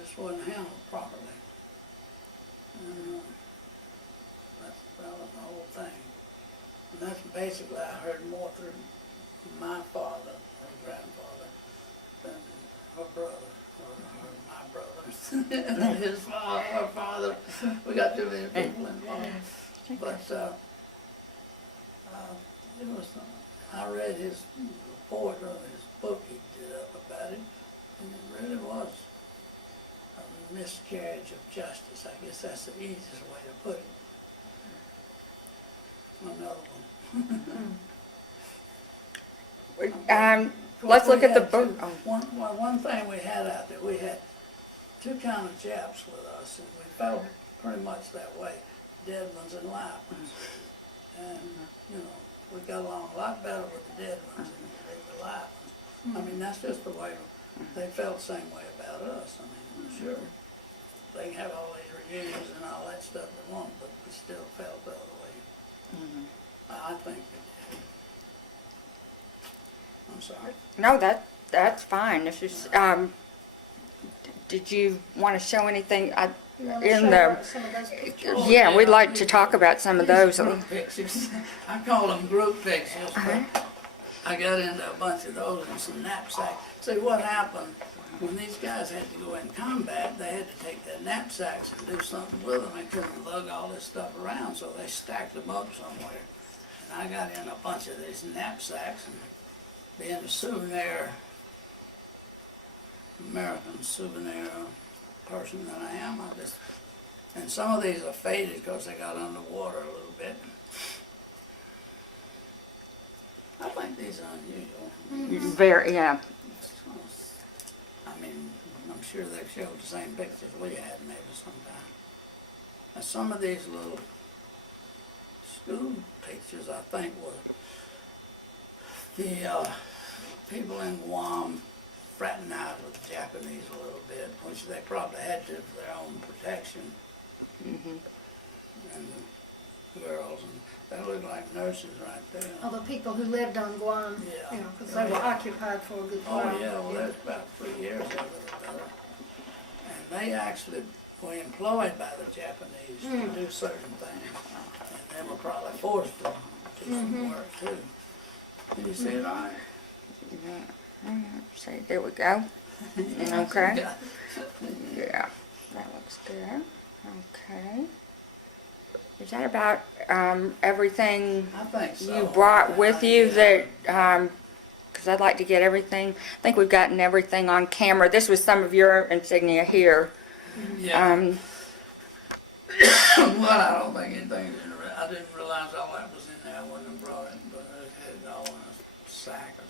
just wasn't handled properly. And, that was the whole thing. And that's basically, I heard more through my father, her grandfather, than her brother, or my brother, and his father, her father. We got too many people involved. But it was, I read his report or his book he did up about it, and it really was a miscarriage of justice. I guess that's the easiest way to put it. Another one. Let's look at the We had book. One thing we had out there, we had two kind of Japs with us, and we felt pretty much that way, dead ones and live ones. And, you know, we got along a lot better with the dead ones than the live ones. I mean, that's just the way they felt the same way about us. I mean, sure, they can have all these reviews and all that stuff they want, but we still felt the other way. I think they did. I'm sorry. No, that's fine. This is, did you want to show anything? You wanna In show the- some of those pictures? Yeah, we'd like to talk about some of those. Group pictures. I call them group pictures, but I got into a bunch of those in some knapsacks. See, what happened, when these guys had to go in combat, they had to take their knapsacks and do something with them. They couldn't lug all this stuff around, so they stacked them up somewhere. And I got in a bunch of these knapsacks, and being a souvenir, American souvenir person that I am, and some of these are faded because they got underwater a little bit. I think these are unusual. Very, yeah. I mean, I'm sure they've showed the same pictures we had maybe sometime. And some of these little school pictures, I think, were the people in Guam fraternized with the Japanese a little bit, which they probably had to for their own protection. And the girls, and they look like nurses right there. All the people who lived on Guam, Yeah. you know, because they were occupied for a good while. Oh, yeah, well, there's about 3 years of it or better. And they actually were employed by the Japanese to do certain things. And they were probably forced to do some work too. Can you see it all right? See, there we go. Okay. Yeah, that looks good. Okay. Is that about everything I think so. you brought with you that, because I'd like to get everything, I think we've gotten everything on camera. This was some of your insignia here. Yeah. Well, I don't think anything, I didn't realize all that was in there. I wouldn't have brought it, but I had it all in a sack or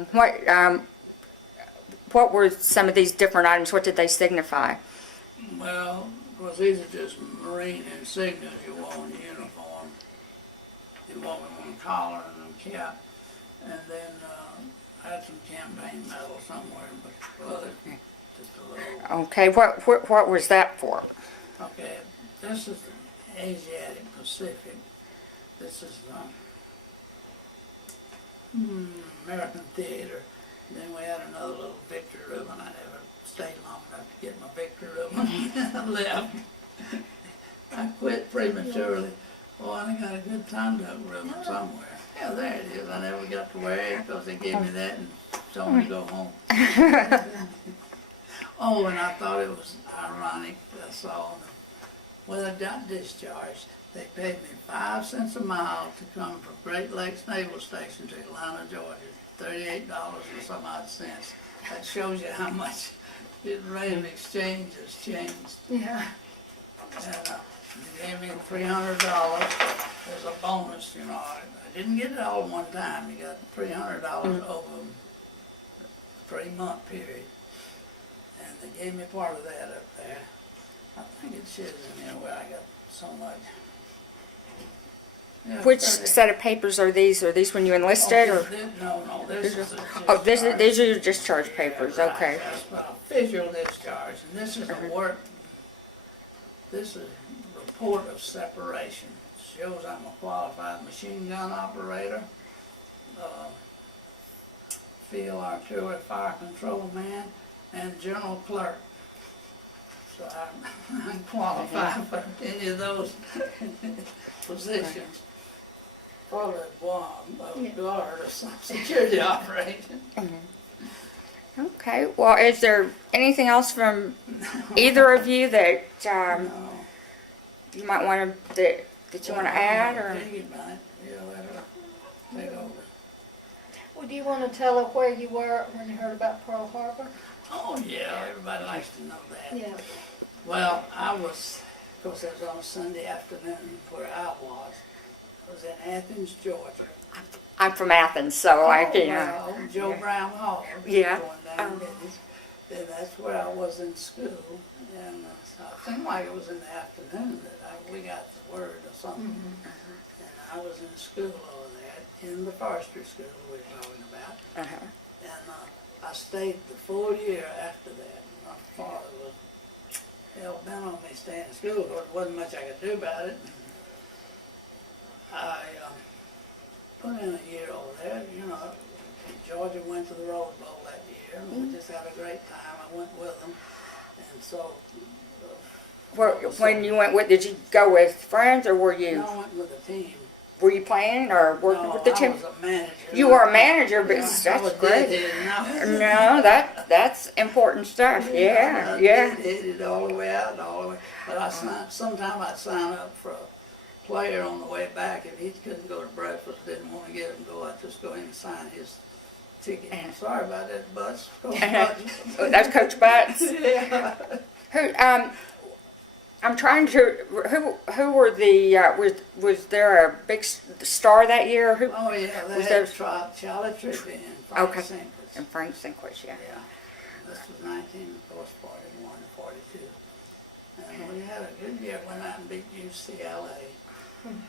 something. What were some of these different items? What did they signify? Well, of course, these are just Marine insignia. You wore in uniform. You wore them on a collar and a cap. And then I had some campaign medals somewhere, but just a little. Okay, what was that for? Okay, this is the Asiatic Pacific. This is American Theater. Then we had another little victory ribbon. I never stayed long enough to get my victory ribbon. I left. I quit prematurely. Oh, I got a good conduct ribbon somewhere. Yeah, there it is. I never got to wear it because they gave me that and told me to go home. Oh, and I thought it was ironic. I saw them. When I got discharged, they paid me 5 cents a mile to come from Great Lakes Naval Station to Atlanta, Georgia. $38 and some odd cents. That shows you how much the rate of exchange has changed. Yeah. And they gave me $300 as a bonus, you know. I didn't get it all in one time. You got $300 over a 3-month period. And they gave me part of that up there. I think it says in there where I got so much. Yeah, Which 30. set of papers are these? Are these when you enlisted, or? No, this is a Oh, discharge. these are your discharge papers. Yeah, right. Okay. That's an official discharge, and this is a work, this is a report of separation. It shows I'm a qualified machine gun operator, field artillery fire control man, and general clerk. So I'm qualified for any of those positions. Probably a guard or some security operation. Okay. Well, is there anything else from either of you that No. you might want to that you want to add, or? Piggy might, yeah, let her take over. Well, do you want to tell her where you were when you heard about Pearl Harbor? Oh, yeah, everybody likes to know that. Yeah. Well, I was, of course, that was on a Sunday afternoon where I was. I was in Athens, Georgia. I'm from Athens, so I can. Well, Joe Brown Hall. Yeah. Going down business. Then that's where I was in school. And so it seemed like it was in the afternoon that we got the word or something. And I was in school over there, in the forestry school we were talking about. Uh-huh. And I stayed the full year after that. My father was hell-bent on me staying in school, because there wasn't much I could do about it. I put in a year over there, you know. Georgia went to the Rose Bowl that year, and we just had a great time. I went with them, and so. When you went with, did you go with friends, or were you? No, I went with a team. Were you playing or working No, with the team? I was a manager. You were a manager, but Yeah, I that's was great. deadheaded, No, that's important stuff. Yeah, I yeah. did it all the way out, all the way. But I signed, sometime I'd sign up for a player on the way back. If he couldn't go to breakfast, didn't want to get him to go, I'd just go in and sign his ticket. I'm sorry about that, Butts. Coach Butts. That's Coach Butts. Yeah. Who? I'm trying to. Who were the? Was there a big star that year? Who? Oh yeah, they Was had there- Charlie Trippi and Frank Okay. Sinkers. And Frank Sinquist, yeah. Yeah, this was 1941, 42. And we had a good year, went out and beat UCLA. And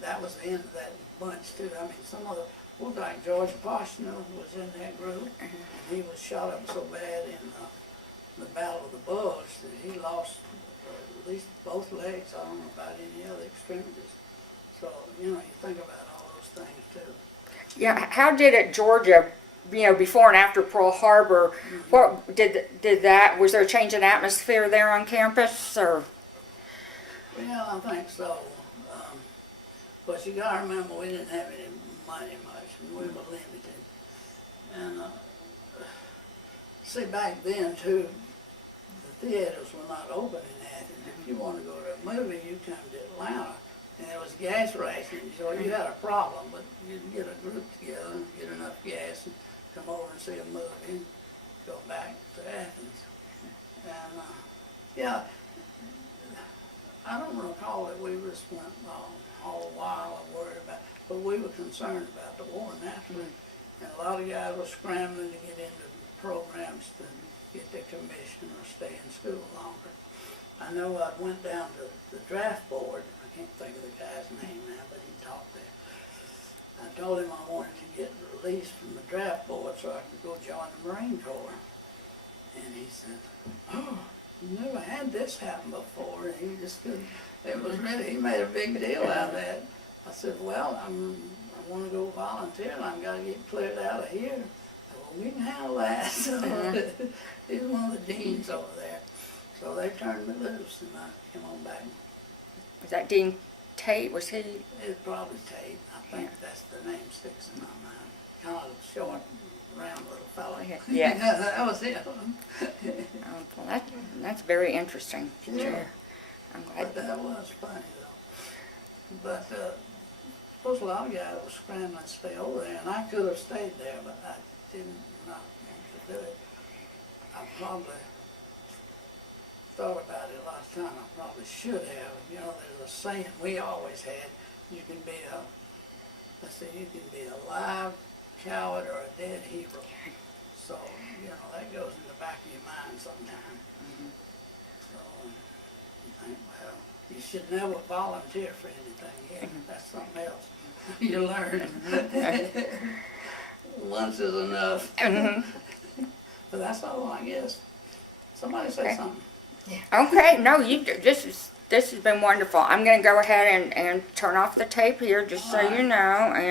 that was the end of that bunch too. I mean, some of the, looked like George Poshner was in that group. And he was shot up so bad in the Battle of the Bulge that he lost at least both legs. I don't know about any other extremities. So, you know, you think about all those things too. Yeah. How did it, Georgia? You know, before and after Pearl Harbor, what did that? Was there a change in atmosphere there on campus, or? Well, I think so. But you gotta remember, we didn't have any money much, and we were limited. And see, back then too, the theaters were not open in Athens. If you wanted to go to a movie, you come to Atlanta, and there was gas rationing, so you had a problem. But you'd get a group together and get enough gas and come over and see a movie and go back to Athens. And yeah, I don't recall that we just went all wild or worried about, but we were concerned about the war naturally. And a lot of guys were scrambling to get into programs to get their commission or stay in school longer. I know I went down to the draft board, I can't think of the guy's name now, but he talked there. I told him I wanted to get released from the draft board so I could go join the Marine Corps. And he said, oh, never had this happen before. And he just couldn't, it was really, he made a big deal out of that. I said, well, I want to go volunteer and I've got to get cleared out of here. Well, we can handle that. So he was one of the deans over there. So they turned me loose and I came on back. Was that Dean Tate? Was he? It's probably Tate. I think that's the name sticks in my mind. Kind of short, round little fella. Yeah. That was him. Well, that's very interesting. Yeah. I'm glad. But that was funny though. But of course a lot of guys were scrambling to stay over there, and I could have stayed there, but I didn't not want to do it. I probably thought about it last time. I probably should have. You know, there's a saying we always had: you can be you can be a live coward or a dead hero. So you know that goes in the back of your mind sometimes. So you think, well, you should never volunteer for anything. Yeah, that's something else. You learn. Once is enough. But that's all, I guess. Somebody say something. Okay, no, this has been wonderful. I'm going to go ahead and turn off the tape here, just so you know, and